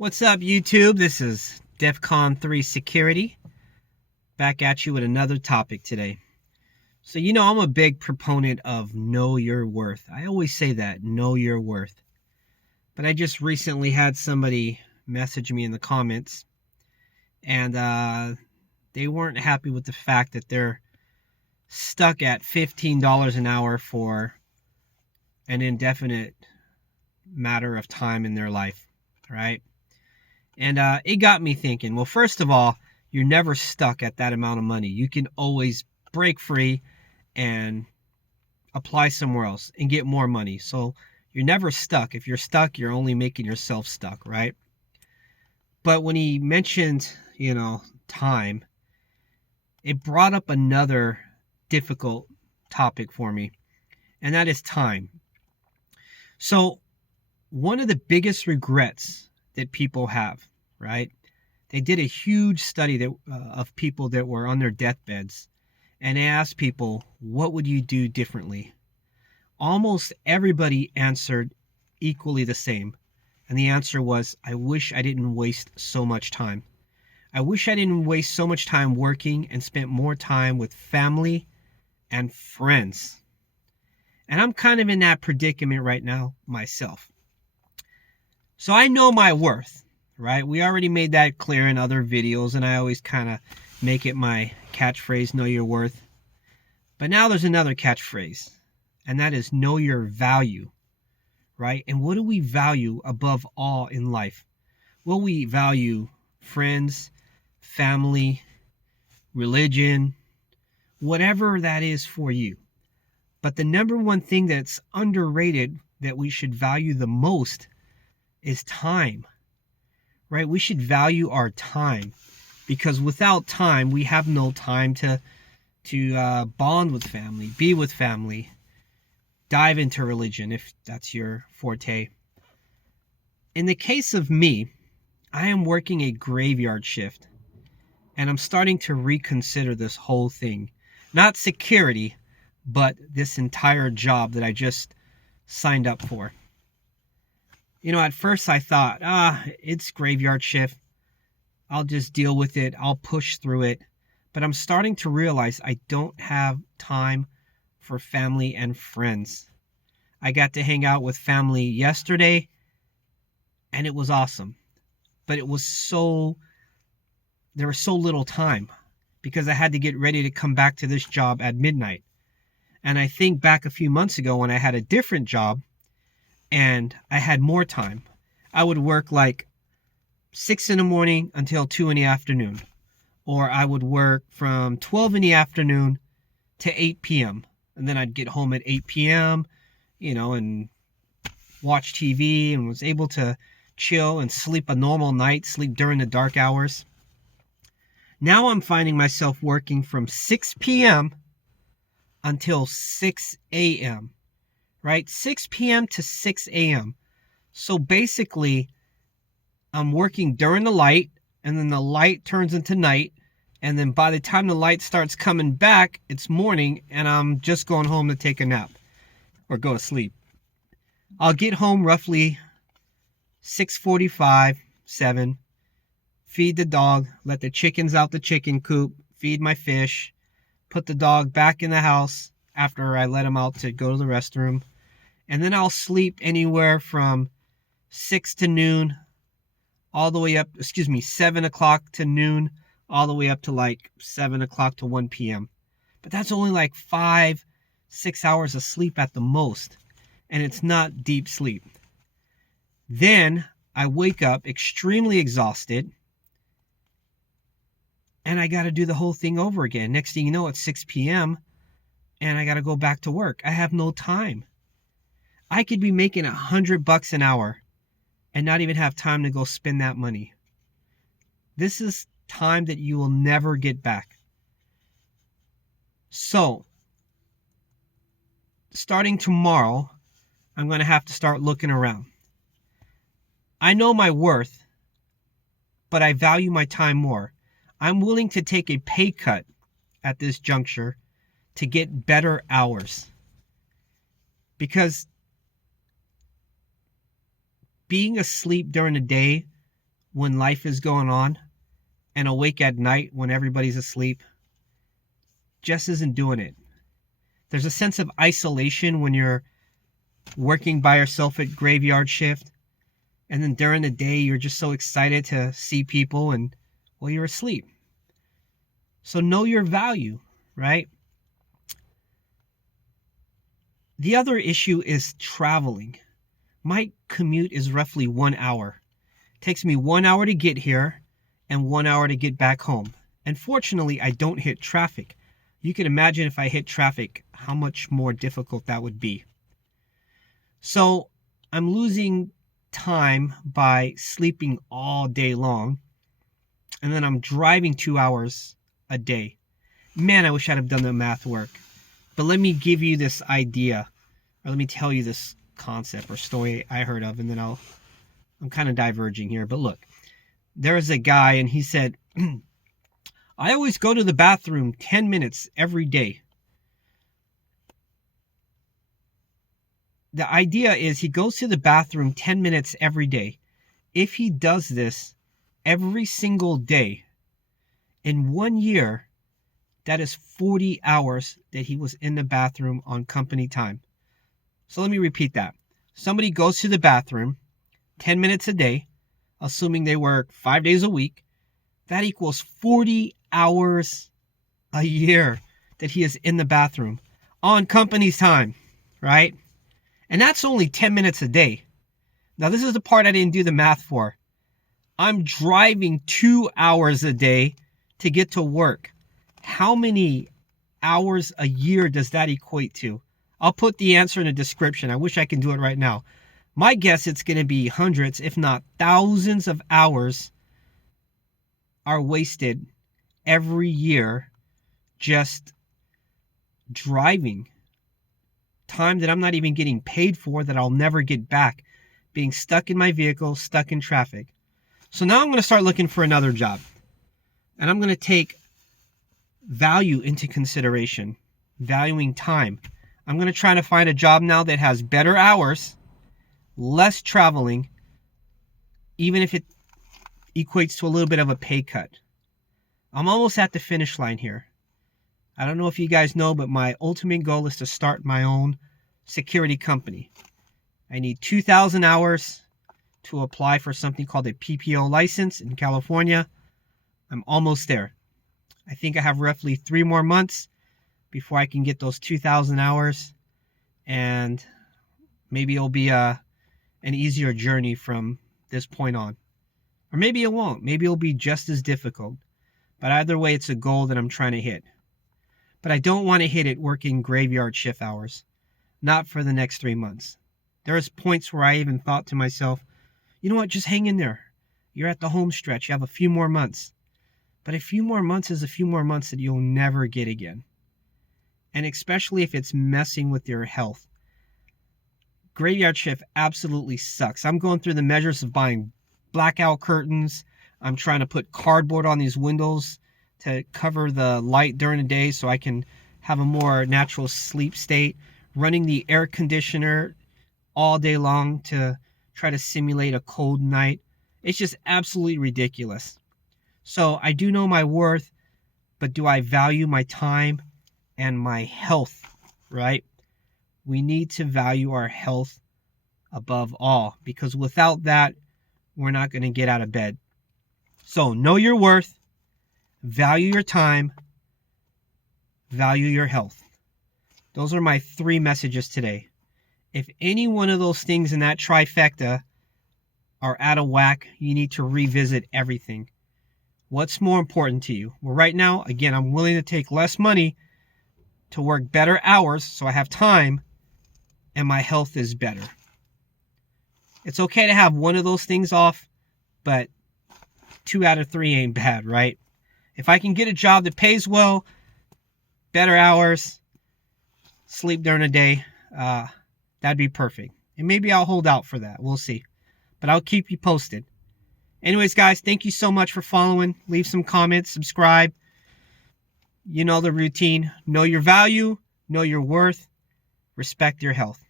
What's up, YouTube? This is DEFCON 3 Security, back at you with another topic today. So, I'm a big proponent of know your worth. I always say that, know your worth. But I just recently had somebody message me in the comments, and they weren't happy with the fact that they're stuck at $15 an hour for an indefinite matter of time in their life, right? And it got me thinking, well, first of all, you're never stuck at that amount of money. You can always break free and apply somewhere else and get more money. So you're never stuck. If you're stuck, you're only making yourself stuck, right? But when he mentioned, time, it brought up another difficult topic for me, and that is time. So one of the biggest regrets that people have, right? They did a huge study of people that were on their deathbeds, and they asked people, what would you do differently? Almost everybody answered equally the same. And the answer was, I wish I didn't waste so much time. I wish I didn't waste so much time working and spent more time with family and friends. And I'm kind of in that predicament right now myself. So I know my worth, right? We already made that clear in other videos, and I always kind of make it my catchphrase, know your worth. But now there's another catchphrase, and that is know your value, right? And what do we value above all in life? Well, we value friends, family, religion, whatever that is for you. But the number one thing that's underrated that we should value the most is time, right? We should value our time, because without time, we have no time to bond with family, be with family, dive into religion if that's your forte. In the case of me, I am working a graveyard shift, and I'm starting to reconsider this whole thing. Not security, but this entire job that I just signed up for. At first I thought, it's graveyard shift. I'll just deal with it. I'll push through it. But I'm starting to realize I don't have time for family and friends. I got to hang out with family yesterday, and it was awesome. But there was so little time because I had to get ready to come back to this job at midnight. And I think back a few months ago when I had a different job and I had more time, I would work like 6 in the morning until 2 in the afternoon. Or I would work from 12 in the afternoon to 8 p.m. And then I'd get home at 8 p.m., and watch TV, and was able to chill and sleep a normal night, sleep during the dark hours. Now I'm finding myself working from 6 p.m. until 6 a.m., right? 6 p.m. to 6 a.m. So basically, I'm working during the light, and then the light turns into night, and then by the time the light starts coming back, it's morning, and I'm just going home to take a nap or go to sleep. I'll get home roughly 6:45, 7, feed the dog, let the chickens out the chicken coop, feed my fish, put the dog back in the house after I let him out to go to the restroom, and then I'll sleep anywhere from 6 to noon, all the way up, 7 o'clock to noon, all the way up to like 7 o'clock to 1 p.m. But that's only like 5-6 hours of sleep at the most, and it's not deep sleep. Then I wake up extremely exhausted, and I got to do the whole thing over again. Next thing you know, it's 6 p.m., and I got to go back to work. I have no time. I could be making $100 an hour and not even have time to go spend that money. This is time that you will never get back. So, starting tomorrow, I'm going to have to start looking around. I know my worth, but I value my time more. I'm willing to take a pay cut at this juncture to get better hours. Because being asleep during the day when life is going on and awake at night when everybody's asleep just isn't doing it. There's a sense of isolation when you're working by yourself at graveyard shift, and then during the day you're just so excited to see people and, well, you're asleep. So know your value, right? The other issue is traveling. My commute is roughly 1 hour. It takes me 1 hour to get here and 1 hour to get back home. And fortunately, I don't hit traffic. You can imagine if I hit traffic, how much more difficult that would be. So I'm losing time by sleeping all day long, and then I'm driving 2 hours a day. Man, I wish I'd have done the math work. But let me give you this idea, or let me tell you this concept or story I heard of, and then I'm kind of diverging here. But look, there was a guy, and he said, I always go to the bathroom 10 minutes every day. The idea is he goes to the bathroom 10 minutes every day. If he does this every single day, in 1 year, that is 40 hours that he was in the bathroom on company time. So let me repeat that. Somebody goes to the bathroom 10 minutes a day, assuming they work 5 days a week. That equals 40 hours a year that he is in the bathroom on company's time, right? And that's only 10 minutes a day. Now, this is the part I didn't do the math for. I'm driving 2 hours a day to get to work. How many hours a year does that equate to? I'll put the answer in the description. I wish I can do it right now. My guess it's going to be hundreds, if not thousands of hours are wasted every year just driving. Time that I'm not even getting paid for, that I'll never get back. Being stuck in my vehicle, stuck in traffic. So now I'm going to start looking for another job. And I'm going to take value into consideration. Valuing time. I'm going to try to find a job now that has better hours, less traveling, even if it equates to a little bit of a pay cut. I'm almost at the finish line here. I don't know if you guys know, but my ultimate goal is to start my own security company. I need 2,000 hours to apply for something called a PPO license in California. I'm almost there. I think I have roughly 3 more months before I can get those 2,000 hours, and maybe it'll be an easier journey from this point on. Or maybe it won't. Maybe it'll be just as difficult. But either way, it's a goal that I'm trying to hit. But I don't want to hit it working graveyard shift hours. Not for the next 3 months. There's points where I even thought to myself, you know what, just hang in there. You're at the home stretch. You have a few more months. But a few more months is a few more months that you'll never get again. And especially if it's messing with your health. Graveyard shift absolutely sucks. I'm going through the measures of buying blackout curtains. I'm trying to put cardboard on these windows to cover the light during the day so I can have a more natural sleep state. Running the air conditioner all day long to try to simulate a cold night. It's just absolutely ridiculous. So I do know my worth, but do I value my time and my health, right? We need to value our health above all, because without that, we're not going to get out of bed. So know your worth, value your time, value your health. Those are my 3 messages today. If any one of those things in that trifecta are out of whack, you need to revisit everything. What's more important to you? Well, right now, again, I'm willing to take less money to work better hours so I have time and my health is better. It's okay to have one of those things off, but 2 out of 3 ain't bad, right? If I can get a job that pays well, better hours, sleep during the day, that'd be perfect. And maybe I'll hold out for that. We'll see. But I'll keep you posted. Anyways, guys, thank you so much for following. Leave some comments, subscribe. You know the routine. Know your value, know your worth, respect your health.